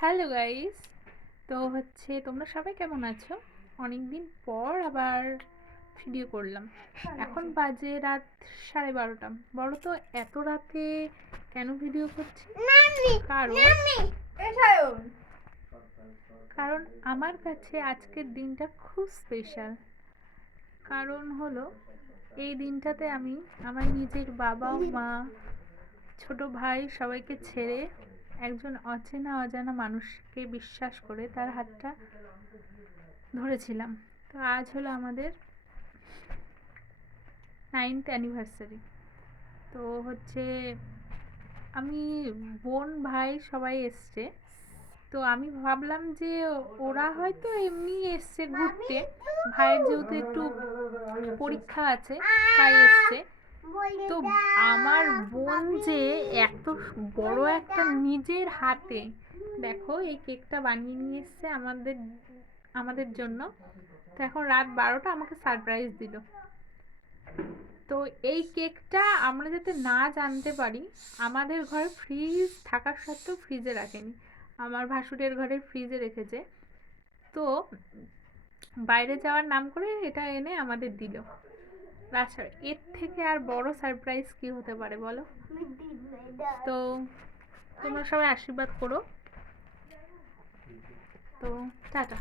Hello guys. তো তোমরা সবাই কেমন আছো? অনেকদিন পর আবার ভিডিও করলাম। এখন বাজে রাত 12:30। বলো তো এত রাতে কেন ভিডিও করছি? কারণ কারণ আমার কাছে আজকের দিনটা খুব স্পেশাল। কারণ হলো এই দিনটাতে আমি আমার নিজের বাবা মা ছোট ভাই সবাইকে ছেড়ে একজন অচেনা অজানা মানুষকে বিশ্বাস করে তার হাতটা ধরেছিলাম। তো আজ হলো আমাদের 9th অ্যানিভার্সারি। তো আমি বোন ভাই সবাই এসছে। তো আমি ভাবলাম যে ওরা হয়তো এমনি এসছে ঘুরতে, ভাইয়ের যেহেতু একটু পরীক্ষা আছে তাই এসছে। তো আমার বোন যে এত বড় একটা নিজের হাতে দেখো এই কেকটা বানিয়ে নিয়ে এসছে আমাদের জন্য। তো এখন রাত 12টা আমাকে সারপ্রাইজ দিল। তো এই কেকটা আমরা যাতে না জানতে পারি, আমাদের ঘরে ফ্রিজ থাকার সত্ত্বেও ফ্রিজে রাখেনি, আমার ভাসুরের ঘরের ফ্রিজে রেখেছে। তো বাইরে যাওয়ার নাম করে এটা এনে আমাদের দিল। আচ্ছা, এর থেকে আর বড় সারপ্রাইজ কি হতে পারে বলো? তো তোমরা সবাই আশীর্বাদ করো। তো টাটা।